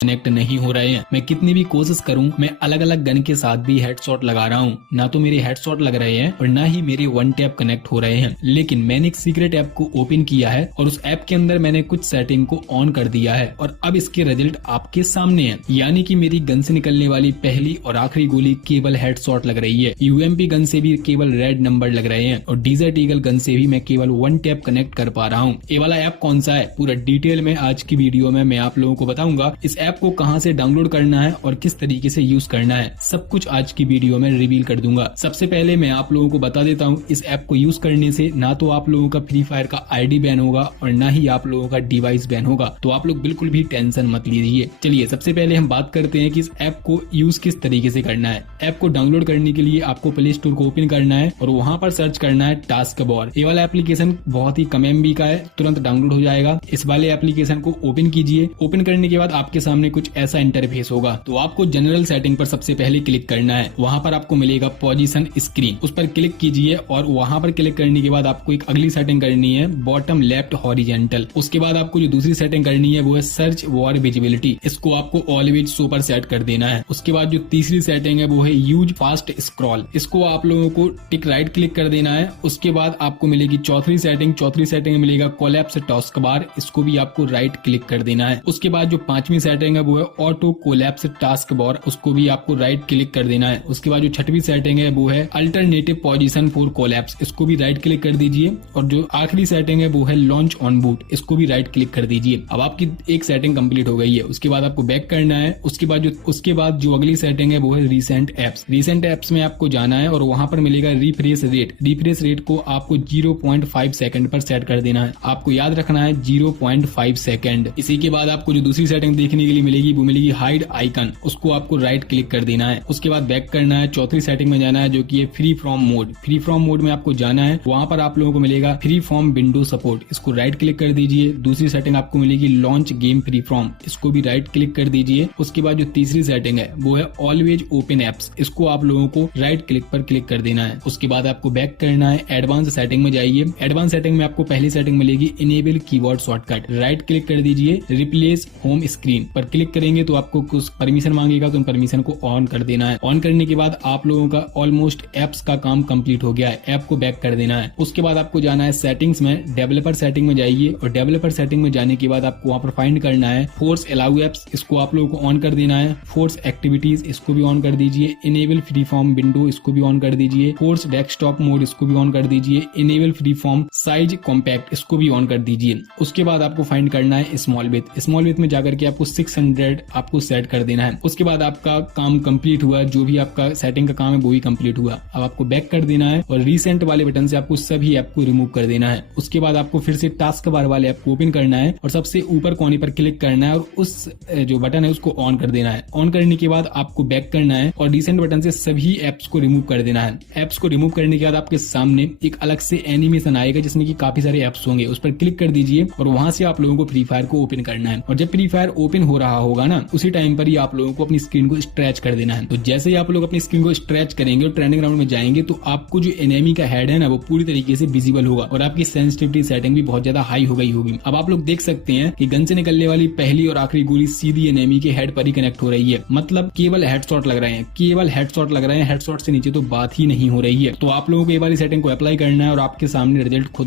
Connect नहीं हो रहे हैं। मैं कितनी भी कोशिश करूं, मैं अलग अलग गन के साथ भी हेडशॉट लगा रहा हूं, ना तो मेरे हेडशॉट लग रहे हैं और ना ही मेरे वन टैप कनेक्ट हो रहे हैं। लेकिन मैंने एक सीक्रेट ऐप को ओपन किया है और उस ऐप के अंदर मैंने कुछ सेटिंग को ऑन कर दिया है और अब इसके रिजल्ट आपके सामने हैं। यानी कि मेरी गन से निकलने वाली पहली और आखिरी गोली केवल हेडशॉट लग रही है। यूएमपी गन से भी केवल रेड नंबर लग रहे हैं और डेजर्ट ईगल गन से भी मैं केवल वन टैप कनेक्ट कर पा रहा हूँ। ये वाला ऐप कौन सा है, पूरा डिटेल में आज की वीडियो में मैं आप लोगों को बताऊंगा। इस ऐप को कहां से डाउनलोड करना है और किस तरीके से यूज करना है, सब कुछ आज की वीडियो में रिवील कर दूंगा। सबसे पहले मैं आप लोगों को बता देता हूँ, इस ऐप को यूज करने से ना तो आप लोगों का फ्री फायर का आईडी बैन होगा और ना ही आप लोगों का डिवाइस बैन होगा, तो आप लोग बिल्कुल भी टेंशन मत लीजिए। चलिए सबसे पहले हम बात करते हैं कि इस ऐप को यूज किस तरीके से करना है। ऐप को डाउनलोड करने के लिए आपको प्ले स्टोर को ओपन करना है और वहां पर सर्च करना है टास्कबॉर। ये वाला एप्लीकेशन बहुत ही कम एमबी का है, तुरंत डाउनलोड हो जाएगा। इस वाले एप्लीकेशन को ओपन कीजिए। ओपन करने के बाद आपके सामने कुछ ऐसा इंटरफेस होगा, तो आपको जनरल सेटिंग पर सबसे पहले क्लिक करना है। वहां पर आपको मिलेगा पोजीशन स्क्रीन, उस पर क्लिक कीजिए और वहां पर क्लिक करने के बाद आपको एक अगली सेटिंग करनी है, बॉटम लेफ्ट हॉरिजेंटल। उसके बाद आपको जो दूसरी सेटिंग करनी है वो है सर्च वॉर विजिबिलिटी, इसको आपको ऑलवेज शो पर सेट कर देना है। उसके बाद जो तीसरी सेटिंग है वो है यूज फास्ट स्क्रॉल, इसको आप लोगों को टिक राइट क्लिक कर देना है। उसके बाद आपको मिलेगी चौथी सेटिंग में मिलेगा कोलैप्स टास्कबार, इसको भी आपको राइट क्लिक कर देना है। उसके बाद जो पांचवी सेटिंग है वो है ऑटो कोलैप्स टास्क बार, उसको भी आपको राइट क्लिक कर देना है। उसके बाद जो छठवीं सेटिंग है वो है अल्टरनेटिव पोजीशन फॉर कोलैप्स, इसको भी राइट क्लिक कर दीजिए। और जो आखिरी सेटिंग है वो है लॉन्च ऑन बूट, इसको भी राइट क्लिक कर दीजिए। अब आपकी एक सेटिंग कंप्लीट हो गई है। उसके बाद आपको बैक करना है। उसके बाद जो अगली सेटिंग है वो है रीसेंट एप्स। रीसेंट एप्स में आपको जाना है और वहां पर मिलेगा रिफ्रेश रेट। रिफ्रेश रेट को आपको 0.5 सेकंड पर सेट कर देना है। आपको याद रखना है 0.5 सेकंड। इसी के बाद आपको जो दूसरी सेटिंग देखने के लिए मिलेगी वो मिलेगी हाइड आइकन, उसको आपको राइट क्लिक कर देना है। उसके बाद बैक करना है, चौथी सेटिंग में जाना है जो कि है free from mode. Free from mode में आपको जाना है, वहां पर आप लोगों को मिलेगा फ्री फ्रॉम विंडो सपोर्ट, इसको राइट क्लिक कर दीजिए। दूसरी सेटिंग आपको मिलेगी लॉन्च गेम फ्री फ्रॉम, इसको भी राइट क्लिक कर दीजिए। उसके बाद जो तीसरी सेटिंग है वो है ऑलवेज ओपन एप्स, इसको आप लोगों को राइट क्लिक पर क्लिक कर देना है। उसके बाद आपको बैक करना है, एडवांस सेटिंग में जाइए। एडवांस सेटिंग में आपको पहली सेटिंग मिलेगी enable keyboard shortcut, right click कर दीजिए। रिप्लेस होम स्क्रीन पर क्लिक करेंगे तो आपको कुछ परमिशन मांगेगा, तो उन परमिशन को ऑन कर देना है। ऑन करने के बाद आप लोगों का ऑलमोस्ट एप्स का काम कंप्लीट हो गया है। ऐप को बैक कर देना है। उसके बाद आपको जाना है सेटिंग्स में, डेवलपर सेटिंग में जाइए और डेवलपर सेटिंग में जाने के बाद आपको वहां पर फाइंड करना है फोर्स अलाउ एप्स, इसको आप लोगों को ऑन कर देना है। फोर्स एक्टिविटीज, इसको भी ऑन कर दीजिए। इनेबल फ्री फॉर्म विंडो, इसको भी ऑन कर दीजिए। फोर्स डेस्कटॉप मोड, इसको भी ऑन कर दीजिए। Enable free form size compact, इसको भी ऑन कर दीजिए। उसके बाद आपको फाइंड करना है स्मॉल विथ। स्मॉल विथ में जाकर के आपको 600 आपको सेट कर देना है। उसके बाद आपका काम कंप्लीट हुआ, जो भी आपका सेटिंग का काम है वो भी कंप्लीट हुआ। अब आपको बैक कर देना है और रीसेंट वाले बटन से आपको सभी ऐप को रिमूव कर देना है। उसके बाद आपको फिर से टास्क बार वाले ऐप को ओपन करना है और सबसे ऊपर कोने पर क्लिक करना है और उस जो बटन है उसको ऑन कर देना है। ऑन करने के बाद आपको बैक करना है और रीसेंट बटन से सभी एप्स को रिमूव कर देना है। एप्स को रिमूव करने के बाद आपके सामने एक अलग से एनिमेशन आएगा जिसमें कि काफी सारे एप्स होंगे, उस पर क्लिक कर दीजिए और वहां से आप लोगों को फ्री फायर को ओपन करना है। और जब फ्री फायर ओपन हो रहा होगा ना, उसी टाइम पर ही आप लोगों को अपनी स्क्रीन को स्ट्रेच कर देना है। तो जैसे ही आप लोग अपनी स्क्रीन को स्ट्रेच करेंगे और ट्रेंडिंग राउंड में जाएंगे तो आपको जो एनिमी का हेड है ना वो पूरी तरीके से विजिबल होगा और आपकी सेंसिटिविटी सेटिंग भी बहुत ज्यादा हाई हो गई होगी। अब आप लोग देख सकते हैं कि गन से निकलने वाली पहली और आखिरी गोली सीधी एनिमी के हेड पर ही कनेक्ट हो रही है, मतलब केवल हेडशॉट लग रहे हैं, केवल हेडशॉट लग रहे हैं। हेडशॉट से नीचे तो बात ही नहीं हो रही है। तो आप लोगों को ये वाली सेटिंग को अप्लाई करना है और आपके सामने रिजल्ट खुद